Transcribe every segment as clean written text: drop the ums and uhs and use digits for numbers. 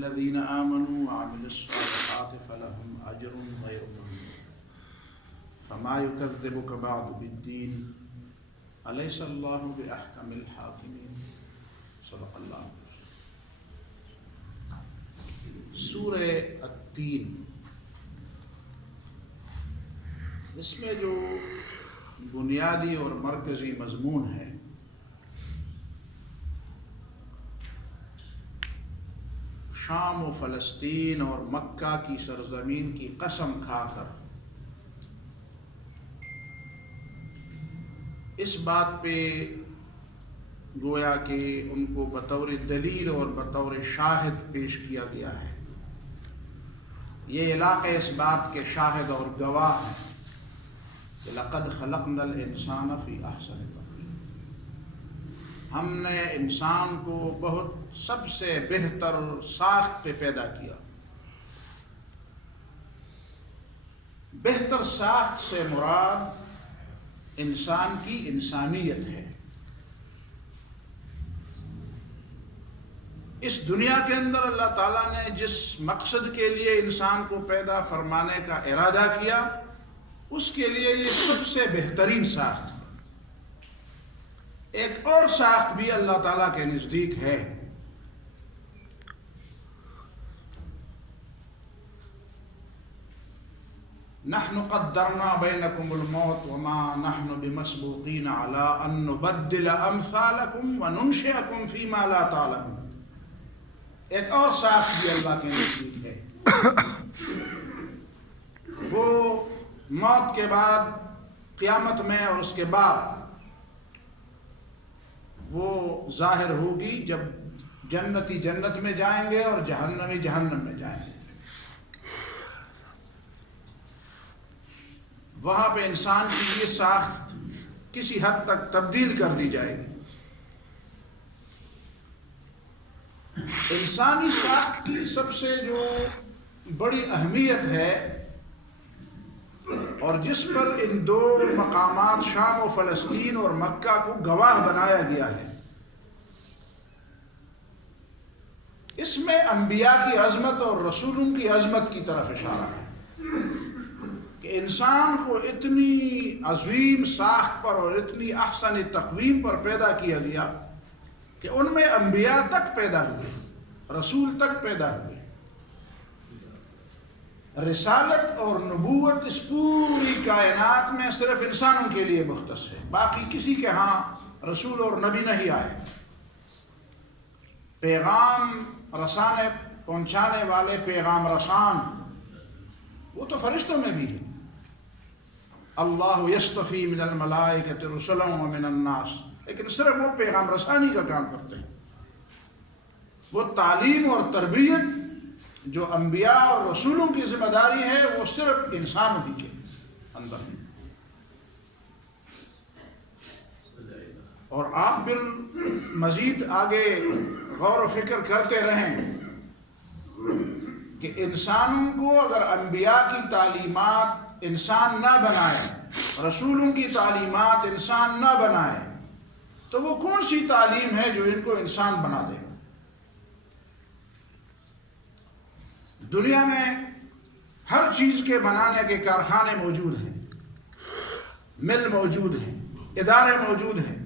الذين آمنوا وعملوا الصالحات فلهم أجر غير ممنون فما يكذبك بعد بالدين أليس الله بأحكم الحاكمين صدق اللہ. سورہ التین، اس میں جو بنیادی اور مرکزی مضمون ہے شام و فلسطین اور مکہ کی سرزمین کی قسم کھا کر اس بات پہ گویا کہ ان کو بطور دلیل اور بطور شاہد پیش کیا گیا ہے. یہ علاقے اس بات کے شاہد اور گواہ ہیں کہ لقد خلقنا الانسان فی احسن تقویم، ہم نے انسان کو بہت سب سے بہتر ساخت پہ پیدا کیا. بہتر ساخت سے مراد انسان کی انسانیت ہے. اس دنیا کے اندر اللہ تعالیٰ نے جس مقصد کے لیے انسان کو پیدا فرمانے کا ارادہ کیا اس کے لیے یہ سب سے بہترین ساخت ہے. ایک اور ساخت بھی اللہ تعالیٰ کے نزدیک ہے. نحن قدرنا بینکم الموت وما نحن بمسبوقین علی ان نبدل امثالکم وننشئکم فیما لا تعلمون. ایک اور ساخت بھی اللہ کے نزدیک ہے. وہ موت کے بعد قیامت میں اور اس کے بعد وہ ظاہر ہوگی جب جنتی جنت میں جائیں گے اور جہنمی جہنم میں جائیں گے. وہاں پہ انسان کی یہ ساخت کسی حد تک تبدیل کر دی جائے گی. انسانی ساخت کی سب سے جو بڑی اہمیت ہے اور جس پر ان دو مقامات شام و فلسطین اور مکہ کو گواہ بنایا گیا ہے، اس میں انبیاء کی عظمت اور رسولوں کی عظمت کی طرف اشارہ ہے کہ انسان کو اتنی عظیم ساخت پر اور اتنی احسن تقویم پر پیدا کیا گیا کہ ان میں انبیاء تک پیدا ہوئے، رسول تک پیدا ہوئے. رسالت اور نبوت اس پوری کائنات میں صرف انسانوں کے لیے مختص ہے، باقی کسی کے ہاں رسول اور نبی نہیں آئے. پیغام رسانے پہنچانے والے پیغام رسان وہ تو فرشتوں میں بھی ہے. اللہ یصطفی من الملائکۃ رسلا ومن الناس، لیکن صرف وہ پیغام رسانی کا کام کرتے ہیں. وہ تعلیم اور تربیت جو انبیاء اور رسولوں کی ذمہ داری ہے وہ صرف انسانوں ہی کے اندر ہے. اور آپ مزید آگے غور و فکر کرتے رہیں کہ انسانوں کو اگر انبیاء کی تعلیمات انسان نہ بنائے، رسولوں کی تعلیمات انسان نہ بنائے، تو وہ کون سی تعلیم ہے جو ان کو انسان بنا دے گا؟ دنیا میں ہر چیز کے بنانے کے کارخانے موجود ہیں، مل موجود ہیں، ادارے موجود ہیں،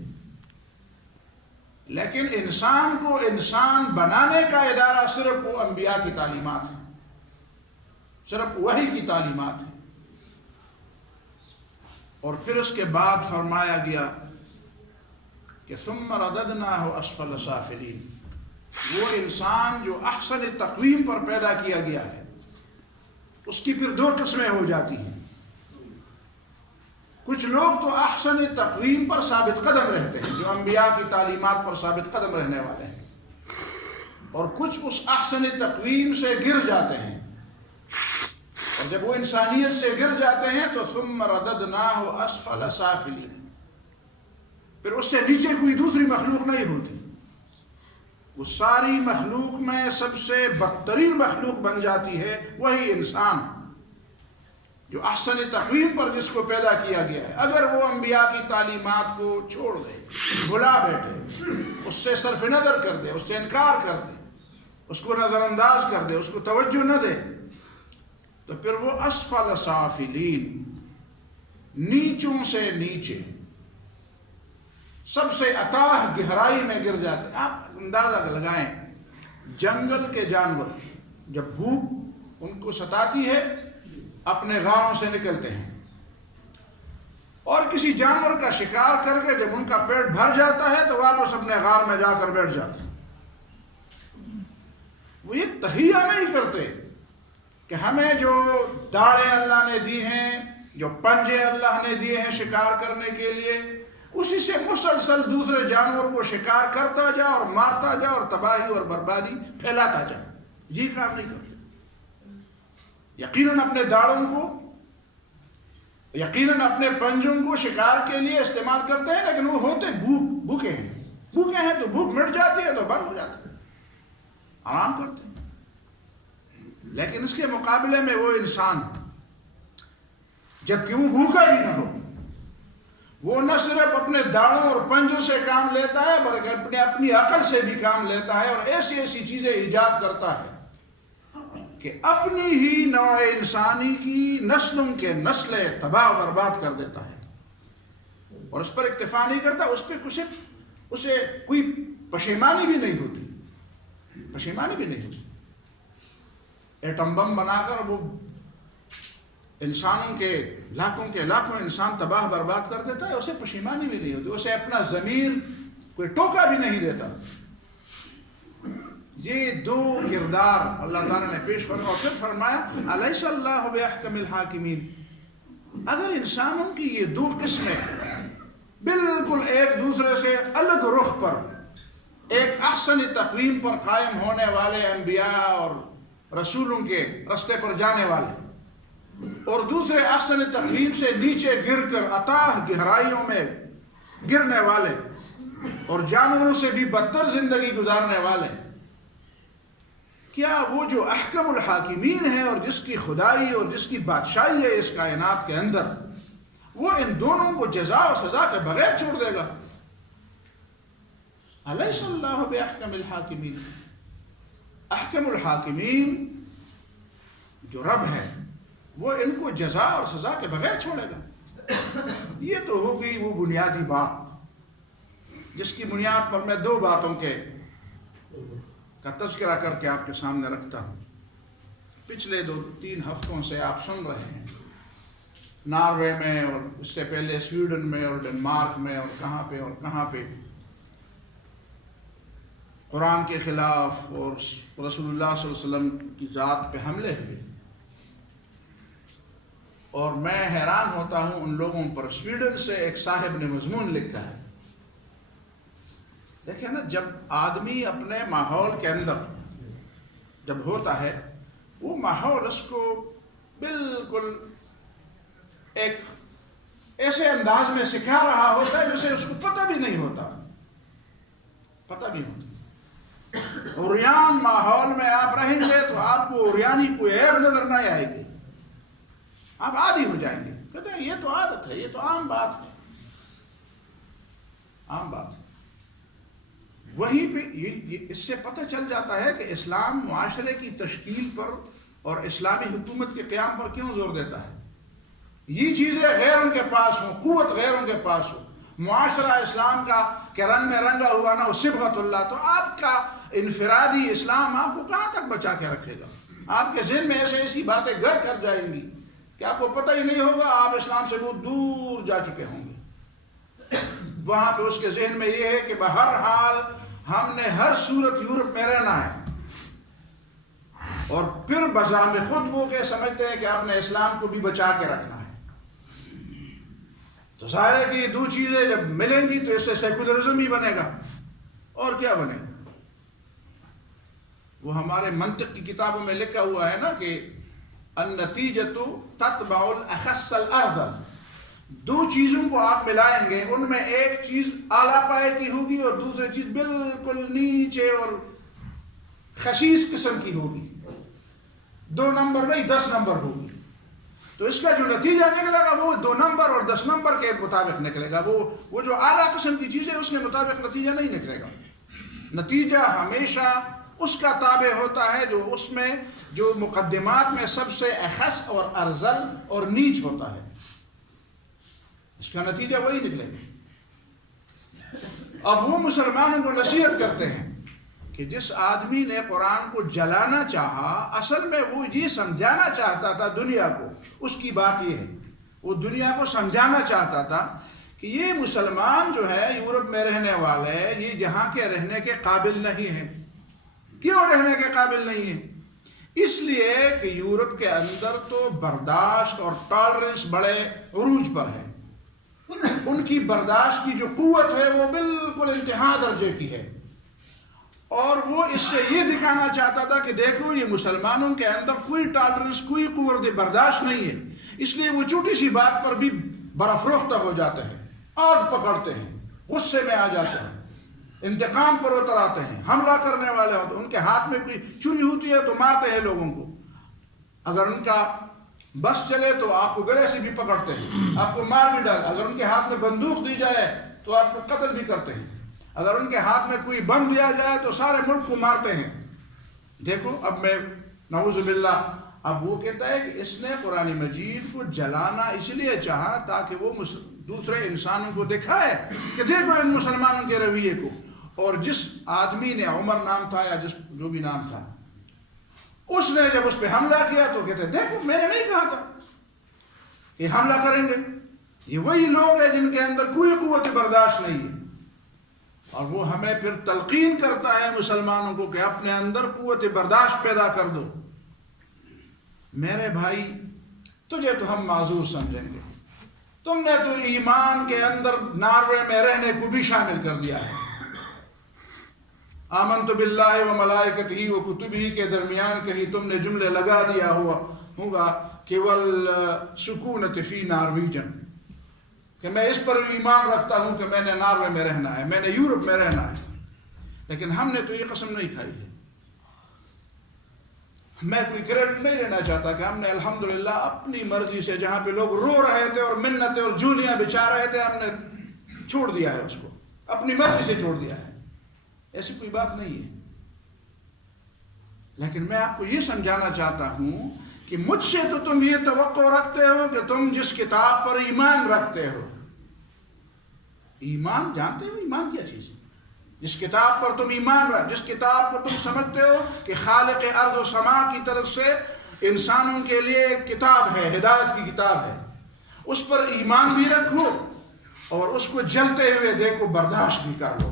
لیکن انسان کو انسان بنانے کا ادارہ صرف وہ انبیاء کی تعلیمات ہے، صرف وحی کی تعلیمات ہے. اور پھر اس کے بعد فرمایا گیا کہ ثم رددناہ اسفل سافلین. وہ انسان جو احسن تقویم پر پیدا کیا گیا ہے اس کی پھر دو قسمیں ہو جاتی ہیں. کچھ لوگ تو احسن تقویم پر ثابت قدم رہتے ہیں، جو انبیاء کی تعلیمات پر ثابت قدم رہنے والے ہیں، اور کچھ اس احسن تقویم سے گر جاتے ہیں. اور جب وہ انسانیت سے گر جاتے ہیں تو ثم رددناہ اسفل سافلین، پھر اس سے نیچے کوئی دوسری مخلوق نہیں ہوتی. وہ ساری مخلوق میں سب سے بدترین مخلوق بن جاتی ہے وہی انسان جو احسن تقویم پر جس کو پیدا کیا گیا ہے. اگر وہ انبیاء کی تعلیمات کو چھوڑ دے، بھلا بیٹھے، اس سے صرف نظر کر دے، اس سے انکار کر دے، اس کو نظر انداز کر دے، اس کو توجہ نہ دے، تو پھر وہ اسفل سافلین، نیچوں سے نیچے، سب سے اتاہ گہرائی میں گر جاتے ہیں۔ آپ اندازہ لگائیں، جنگل کے جانور جب بھوک ان کو ستاتی ہے اپنے غاروں سے نکلتے ہیں، اور کسی جانور کا شکار کر کے جب ان کا پیٹ بھر جاتا ہے تو واپس اپنے غار میں جا کر بیٹھ جاتے ہیں۔ وہ یہ تہیہ نہیں کرتے کہ ہمیں جو داڑیں اللہ نے دی ہیں، جو پنجے اللہ نے دیے ہیں شکار کرنے کے لیے، اسی سے مسلسل دوسرے جانور کو شکار کرتا جا اور مارتا جا اور تباہی اور بربادی پھیلاتا جا۔ یہ کام نہیں کرتے۔ یقیناً اپنے داڑوں کو، یقیناً اپنے پنجوں کو شکار کے لیے استعمال کرتے ہیں، لیکن وہ ہوتے بھوکے ہیں۔ بھوکے ہیں تو بھوک مٹ جاتی ہے تو بند ہو جاتے ہیں، آرام کرتے ہیں۔ لیکن اس کے مقابلے میں وہ انسان جبکہ وہ بھوکا بھی نہ ہو، وہ نہ صرف اپنے داڑوں اور پنجوں سے کام لیتا ہے بلکہ اپنی عقل سے بھی کام لیتا ہے، اور ایسی ایسی چیزیں ایجاد کرتا ہے کہ اپنی ہی نوع انسانی کی نسلوں کے نسلیں تباہ و برباد کر دیتا ہے، اور اس پر اکتفا نہیں کرتا، اس پہ اسے کوئی پشیمانی بھی نہیں ہوتی، پشیمانی بھی نہیں ہوتی۔ ایٹم بم بنا کر وہ انسانوں کے لاکھوں انسان تباہ برباد کر دیتا ہے، اسے پشیمانی بھی نہیں ہوتی، اسے اپنا ضمیر کوئی ٹوکا بھی نہیں دیتا۔ یہ دو کردار اللہ تعالیٰ نے پیش فرمایا، اور پھر فرمایا الیس اللہ باحکم الحاکمین۔ اگر انسانوں کی یہ دو قسمیں بالکل ایک دوسرے سے الگ رخ پر، ایک احسن تقویم پر قائم ہونے والے انبیاء اور رسولوں کے رستے پر جانے والے، اور دوسرے احسن تقویم سے نیچے گر کر اتاہ گہرائیوں میں گرنے والے اور جانوروں سے بھی بدتر زندگی گزارنے والے، کیا وہ جو احکم الحاکمین ہے اور جس کی خدائی اور جس کی بادشاہی ہے اس کائنات کے اندر، وہ ان دونوں کو جزا و سزا کے بغیر چھوڑ دے گا؟ الیس اللہ باحکم الحاکمین۔ احکم الحاکمین جو رب ہے وہ ان کو جزا اور سزا کے بغیر چھوڑے گا۔ یہ تو ہو گئی وہ بنیادی بات جس کی بنیاد پر میں دو باتوں کا تذکرہ کر کے آپ کے سامنے رکھتا ہوں۔ پچھلے 2-3 ہفتوں سے آپ سن رہے ہیں ناروے میں، اور اس سے پہلے سویڈن میں اور ڈنمارک میں اور کہاں پہ قرآن کے خلاف اور رسول اللہ صلی اللہ علیہ وسلم کی ذات پہ حملے ہوئے، اور میں حیران ہوتا ہوں ان لوگوں پر۔ سویڈن سے ایک صاحب نے مضمون لکھا ہے، دیکھیں نا، جب آدمی اپنے ماحول کے اندر جب ہوتا ہے، وہ ماحول اس کو بالکل ایک ایسے انداز میں سکھا رہا ہوتا ہے جسے اس کو پتہ بھی نہیں ہوتا، عریان ماحول میں آپ رہیں گے تو آپ کو عریانی کوئی عیب نظر نہیں آئے گی، آپ عادی ہو جائیں گے، کہتے ہیں یہ تو عادت ہے، یہ تو عام بات ہے، عام بات ہے۔ وہیں پہ اس سے پتہ چل جاتا ہے کہ اسلام معاشرے کی تشکیل پر اور اسلامی حکومت کے قیام پر کیوں زور دیتا ہے۔ یہ چیزیں غیروں کے پاس ہوں، قوت غیروں کے پاس ہو، معاشرہ اسلام کا کہ رنگ میں رنگا ہوا نہ ہو، صبغۃ اللہ، تو آپ کا انفرادی اسلام آپ کو کہاں تک بچا کے رکھے گا؟ آپ کے ذہن میں ایسی باتیں گھر کر جائیں گی کہ آپ کو پتہ ہی نہیں ہوگا، آپ اسلام سے بہت دور جا چکے ہوں گے۔ وہاں پہ اس کے ذہن میں یہ ہے کہ بہرحال ہم نے ہر صورت یورپ میں رہنا ہے، اور پھر بذام خود وہ کہ سمجھتے ہیں کہ اپنے اسلام کو بھی بچا کے رکھنا ہے۔ تو ظاہر ہے کہ یہ دو چیزیں جب ملیں گی تو اس سے سیکولرزم ہی بنے گا، اور کیا بنے گا؟ وہ ہمارے منطق کی کتابوں میں لکھا ہوا ہے نا کہ النتیجۃ تتبع الاخص الارذل، دو چیزوں کو آپ ملائیں گے، ان میں ایک چیز اعلیٰ پائے کی ہوگی اور دوسری چیز بالکل نیچے اور خسیس قسم کی ہوگی، 2 نمبر نہیں 10 نمبر ہوگی۔ تو اس کا جو نتیجہ نکلے گا وہ 2 نمبر اور 10 نمبر کے مطابق نکلے گا، وہ جو اعلیٰ قسم کی چیز ہے اس کے مطابق نتیجہ نہیں نکلے گا۔ نتیجہ ہمیشہ اس کا تابع ہوتا ہے جو اس میں جو مقدمات میں سب سے اخص اور ارذل اور نیچ ہوتا ہے، اس کا نتیجہ وہی نکلے گا۔ اب وہ مسلمانوں کو نصیحت کرتے ہیں کہ جس آدمی نے قرآن کو جلانا چاہا، اصل میں وہ یہ سمجھانا چاہتا تھا دنیا کو، اس کی بات یہ ہے، وہ دنیا کو سمجھانا چاہتا تھا کہ یہ مسلمان جو ہے یورپ میں رہنے والے، یہ جہاں کے رہنے کے قابل نہیں ہیں۔ کیوں رہنے کے قابل نہیں ہیں؟ اس لیے کہ یورپ کے اندر تو برداشت اور ٹالرنس بڑے عروج پر ہے، ان کی برداشت کی جو قوت ہے وہ بالکل انتہا درجے کی ہے، اور وہ اس سے یہ دکھانا چاہتا تھا کہ دیکھو یہ مسلمانوں کے اندر کوئی ٹالرنس، کوئی قوت برداشت نہیں ہے، اس لیے وہ چھوٹی سی بات پر بھی برافروختہ ہو جاتے ہیں، آگ پکڑتے ہیں، غصے میں آ جاتے ہیں، انتقام پر اتر آتے ہیں، حملہ کرنے والے ہوتے ہیں، ان کے ہاتھ میں کوئی چھری ہوتی ہے تو مارتے ہیں لوگوں کو، اگر ان کا بس چلے تو آپ کو گلے سے بھی پکڑتے ہیں، آپ کو مار بھی ڈال، اگر ان کے ہاتھ میں بندوق دی جائے تو آپ کو قتل بھی کرتے ہیں، اگر ان کے ہاتھ میں کوئی بم دیا جائے تو سارے ملک کو مارتے ہیں۔ دیکھو اب میں نعوذ باللہ، اب وہ کہتا ہے کہ اس نے قرآن مجید کو جلانا اس لیے چاہا تاکہ وہ دوسرے انسانوں کو دکھائے کہ دیکھو ان مسلمانوں کے رویے کو۔ اور جس آدمی نے، عمر نام تھا یا جس جو بھی نام تھا، اس نے جب اس پہ حملہ کیا تو کہتے دیکھو میں نے نہیں کہا تھا کہ حملہ کریں گے، یہ وہی لوگ ہیں جن کے اندر کوئی قوت برداشت نہیں ہے، اور وہ ہمیں پھر تلقین کرتا ہے مسلمانوں کو کہ اپنے اندر قوت برداشت پیدا کر دو۔ میرے بھائی تجھے تو ہم معذور سمجھیں گے، تم نے تو ایمان کے اندر ناروے میں رہنے کو بھی شامل کر دیا ہے۔ آمنت باللہ و ملائکتہ و کتبہ کے درمیان کہیں تم نے جملے لگا دیا ہوگا کہ والسکونۃ فی نارویجن، کہ میں اس پر ایمان رکھتا ہوں کہ میں نے ناروے میں رہنا ہے، میں نے یورپ میں رہنا ہے، لیکن ہم نے تو یہ قسم نہیں کھائی ہے۔ میں کوئی کریڈٹ نہیں لینا چاہتا کہ ہم نے الحمدللہ اپنی مرضی سے، جہاں پہ لوگ رو رہے تھے اور منتیں اور جولیاں بچھا رہے تھے، ہم نے چھوڑ دیا ہے، اس کو اپنی مرضی سے چھوڑ دیا ہے، ایسی کوئی بات نہیں ہے۔ لیکن میں آپ کو یہ سمجھانا چاہتا ہوں کہ مجھ سے تو تم یہ توقع رکھتے ہو کہ تم جس کتاب پر ایمان رکھتے ہو، ایمان جانتے ہو ایمان کیا چیز ہے؟ جس کتاب پر تم ایمان رکھ، جس کتاب کو تم سمجھتے ہو کہ خالق ارض و سما کی طرف سے انسانوں کے لیے ایک کتاب ہے، ہدایت کی کتاب ہے، اس پر ایمان بھی رکھو اور اس کو جلتے ہوئے دیکھو، برداشت بھی کر لو۔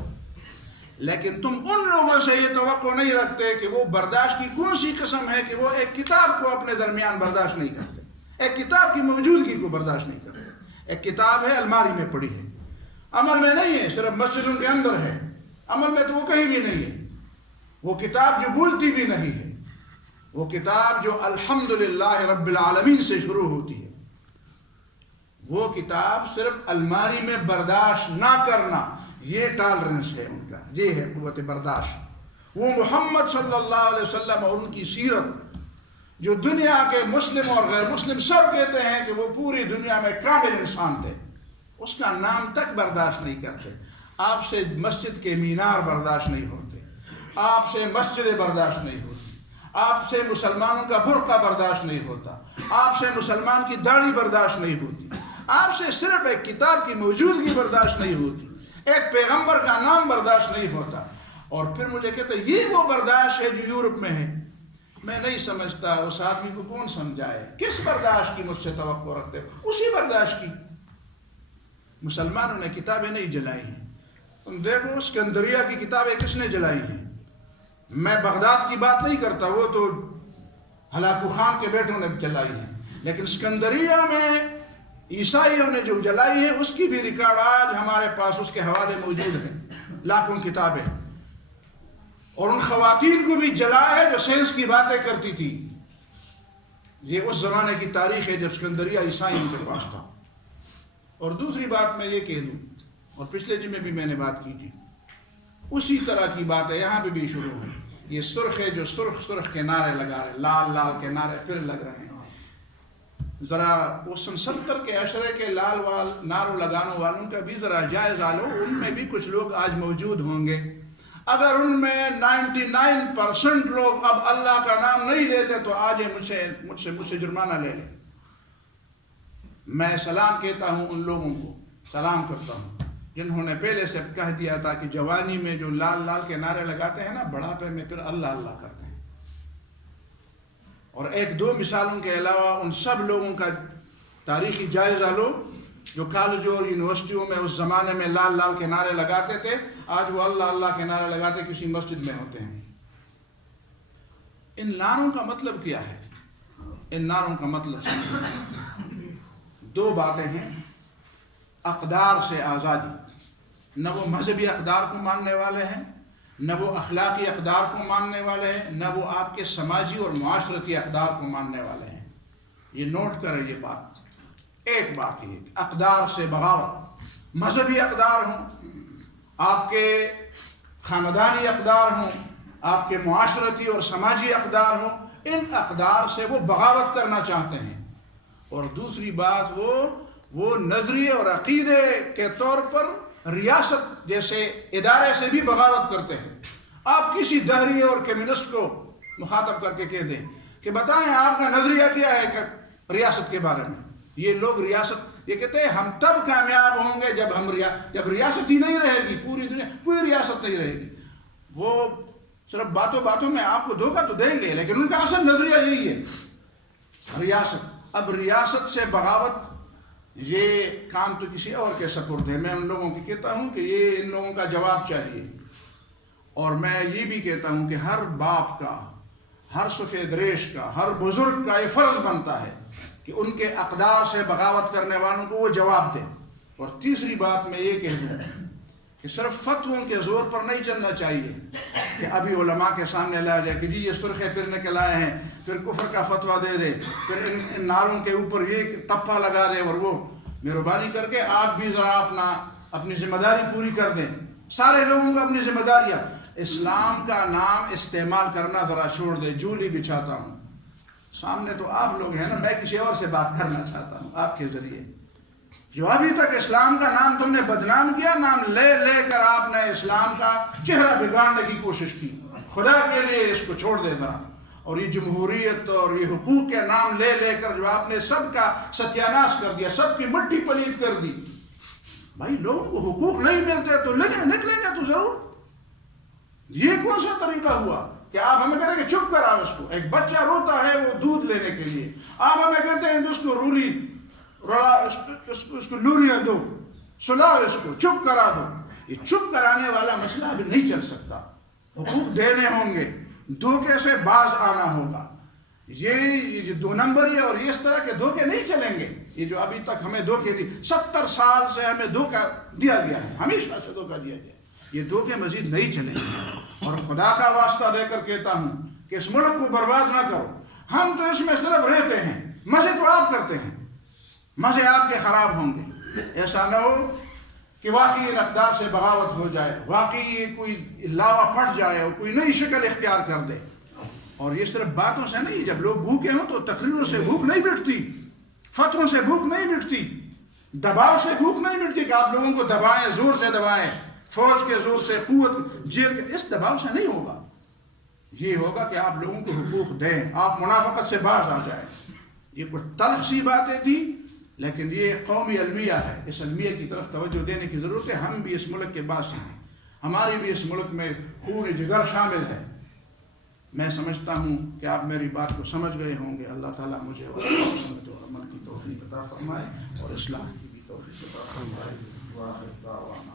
لیکن تم ان لوگوں سے یہ توقع نہیں رکھتے کہ وہ برداشت کی کون سی قسم ہے کہ وہ ایک کتاب کو اپنے درمیان برداشت نہیں کرتے، ایک کتاب کی موجودگی کو برداشت نہیں کرتے۔ ایک کتاب ہے، الماری میں پڑی ہے، عمل میں نہیں ہے، صرف مسجدوں کے اندر ہے، عمل میں تو وہ کہیں بھی نہیں ہے۔ وہ کتاب جو بولتی بھی نہیں ہے، وہ کتاب جو الحمدللہ رب العالمین سے شروع ہوتی ہے، وہ کتاب صرف الماری میں برداشت نہ کرنا، یہ ٹالرنس ہے ان کا، یہ ہے قوت برداشت۔ وہ محمد صلی اللہ علیہ وسلم اور ان کی سیرت، جو دنیا کے مسلم اور غیر مسلم سب کہتے ہیں کہ وہ پوری دنیا میں کامل انسان تھے، اس کا نام تک برداشت نہیں کرتے۔ آپ سے مسجد کے مینار برداشت نہیں ہوتے، آپ سے مسجد برداشت نہیں ہوتی، آپ سے مسلمانوں کا برقع برداشت نہیں ہوتا، آپ سے مسلمان کی داڑھی برداشت نہیں ہوتی، آپ سے صرف ایک کتاب کی موجودگی برداشت نہیں ہوتی، ایک پیغمبر کا نام برداشت نہیں ہوتا۔ اور پھر مجھے کہتے ہیں یہ وہ برداشت ہے جو یورپ میں ہے۔ میں نہیں سمجھتا اس آدمی کو کون سمجھائے، کس برداشت کی مجھ سے توقع رکھتے ہو؟ اسی برداشت کی۔ مسلمانوں نے کتابیں نہیں جلائی ہیں، تم دیکھو اسکندریہ کی کتابیں کس نے جلائی ہیں؟ میں بغداد کی بات نہیں کرتا، وہ تو ہلاکو خان کے بیٹوں نے جلائی ہیں، لیکن اسکندریہ میں عیسائیوں نے جو جلائی ہے اس کی بھی ریکارڈ آج ہمارے پاس اس کے حوالے موجود ہیں، لاکھوں کتابیں۔ اور ان خواتین کو بھی جلایا ہے جو سائنس کی باتیں کرتی تھی۔ یہ اس زمانے کی تاریخ ہے جب اسکندریہ عیسائیوں کے پاس تھا۔ اور دوسری بات میں یہ کہہ دوں، اور پچھلے جمعے بھی میں نے بات کی تھی، اسی طرح کی بات ہے یہاں پہ بھی شروع ہے۔ یہ سرخ ہے جو سرخ سرخ کے نعرے لگا رہے، لال لال کے نعرے پھر لگ رہے ہیں۔ ذرا وہ سن 70 کے عشرے کے نعروں لگانے والوں کا بھی ذرا جائزہ لو، ان میں بھی کچھ لوگ آج موجود ہوں گے۔ اگر ان میں 99% لوگ اب اللہ کا نام نہیں لیتے تو آج مجھ سے جرمانہ لے لیں. میں سلام کہتا ہوں ان لوگوں کو، سلام کرتا ہوں جنہوں نے پہلے سے کہہ دیا تھا کہ جوانی میں جو لال لال کے نعرے لگاتے ہیں نا، بڑھاپے میں پھر اللہ اللہ کرتے ہیں. اور ایک دو مثالوں کے علاوہ ان سب لوگوں کا تاریخی جائزہ لو جو کالجوں اور یونیورسٹیوں میں اس زمانے میں لال لال کے نعرے لگاتے تھے، آج وہ اللہ اللہ کے نعرے لگاتے کسی مسجد میں ہوتے ہیں. ان نعروں کا مطلب کیا ہے؟ ان نعروں کا مطلب دو باتیں ہیں. اقدار سے آزادی، نہ وہ مذہبی اقدار کو ماننے والے ہیں، نہ وہ اخلاقی اقدار کو ماننے والے ہیں، نہ وہ آپ کے سماجی اور معاشرتی اقدار کو ماننے والے ہیں. یہ نوٹ کریں یہ بات. ایک بات یہ کہ اقدار سے بغاوت، مذہبی اقدار ہوں، آپ کے خاندانی اقدار ہوں، آپ کے معاشرتی اور سماجی اقدار ہوں، ان اقدار سے وہ بغاوت کرنا چاہتے ہیں. اور دوسری بات وہ نظریے اور عقیدے کے طور پر ریاست جیسے ادارے سے بھی بغاوت کرتے ہیں. آپ کسی دہری اور کمیونسٹ کو مخاطب کر کے کہہ دیں کہ بتائیں آپ کا نظریہ کیا ہے کہ ریاست کے بارے میں. یہ لوگ ریاست، یہ کہتے ہیں ہم تب کامیاب ہوں گے جب ریاست ہی نہیں رہے گی، پوری دنیا کوئی ریاست نہیں رہے گی. وہ صرف باتوں میں آپ کو دھوکہ تو دیں گے، لیکن ان کا اصل نظریہ یہی ہے ریاست. اب ریاست سے بغاوت یہ کام تو کسی اور کے سپرد ہے. میں ان لوگوں کی کہتا ہوں کہ یہ ان لوگوں کا جواب چاہیے. اور میں یہ بھی کہتا ہوں کہ ہر باپ کا، ہر سفید ریش کا، ہر بزرگ کا یہ فرض بنتا ہے کہ ان کے اقدار سے بغاوت کرنے والوں کو وہ جواب دے. اور تیسری بات میں یہ کہہ دوں کہ صرف فتووں کے زور پر نہیں چلنا چاہیے کہ ابھی علماء کے سامنے لایا جائے کہ جی یہ سرخے پھرنے کے لائے ہیں، پھر کفر کا فتویٰ دے دے، پھر ان نعروں کے اوپر یہ ٹپا لگا دے. اور وہ مہربانی کر کے آپ بھی ذرا اپنی ذمہ داری پوری کر دیں. سارے لوگوں کو اپنی ذمہ داریاں، اسلام کا نام استعمال کرنا ذرا چھوڑ دے. جولی بچھاتا ہوں سامنے تو آپ لوگ ہیں نا، میں کسی اور سے بات کرنا چاہتا ہوں آپ کے ذریعے. جو ابھی تک اسلام کا نام تم نے بدنام کیا، نام لے لے کر آپ نے اسلام کا چہرہ بگاڑنے کی کوشش کی، خدا کے لیے اس کو چھوڑ دے ذرا. اور یہ جمہوریت اور یہ حقوق کے نام لے لے کر جو آپ نے سب کا ستیاناش کر دیا، سب کی مٹی پلید کر دی. بھائی لوگوں کو حقوق نہیں ملتے تو نکلیں گے تو ضرور. یہ کون سا طریقہ ہوا کہ آپ ہمیں کہتے ہیں کہ چپ کراؤ اس کو؟ ایک بچہ روتا ہے وہ دودھ لینے کے لیے، آپ ہمیں کہتے ہیں اس کو اس کو لوریاں دو، سلاؤ اس کو، چپ کرا دو. یہ چپ کرانے والا مسئلہ ابھی نہیں چل سکتا. حقوق دینے ہوں گے، دھوکے سے باز آنا ہوگا. یہ جو دو نمبری اور اس طرح کے دھوکے نہیں چلیں گے. یہ جو ابھی تک ہمیں دھوکے دی، 70 سال سے ہمیں دھوکہ دیا گیا ہے، ہمیشہ سے دھوکہ دیا گیا ہے. یہ دھوکے مزید نہیں چلیں گے. اور خدا کا واسطہ دے کر کہتا ہوں کہ اس ملک کو برباد نہ کرو. ہم تو اس میں صرف رہتے ہیں، مزے تو آپ کرتے ہیں، مزے آپ کے خراب ہوں گے. ایسا نہ ہو کہ واقعی ان اقدار سے بغاوت ہو جائے، واقعی یہ کوئی لاوا پھٹ جائے اور کوئی نئی شکل اختیار کر دے. اور یہ صرف باتوں سے نہیں، جب لوگ بھوکے ہوں تو تقریروں سے بھوک نہیں مٹتی، فتووں سے بھوک نہیں مٹتی، دباؤ سے بھوک نہیں مٹتی کہ آپ لوگوں کو دبائیں، زور سے دبائیں، فوج کے زور سے، قوت، جیل کے، اس دباؤ سے نہیں ہوگا. یہ ہوگا کہ آپ لوگوں کو حقوق دیں، آپ منافقت سے باز آ جائیں. یہ کچھ تلخ سی باتیں تھیں، لیکن یہ قومی المیہ ہے. اس المیہ کی طرف توجہ دینے کی ضرورت ہے. ہم بھی اس ملک کے باسی ہیں، ہماری بھی اس ملک میں خون جگر شامل ہے. میں سمجھتا ہوں کہ آپ میری بات کو سمجھ گئے ہوں گے. اللہ تعالیٰ مجھے اور سمجھ اور عمل کی توفیق عطا فرمائے اور اصلاح کی بھی توفیق عطا فرمائے.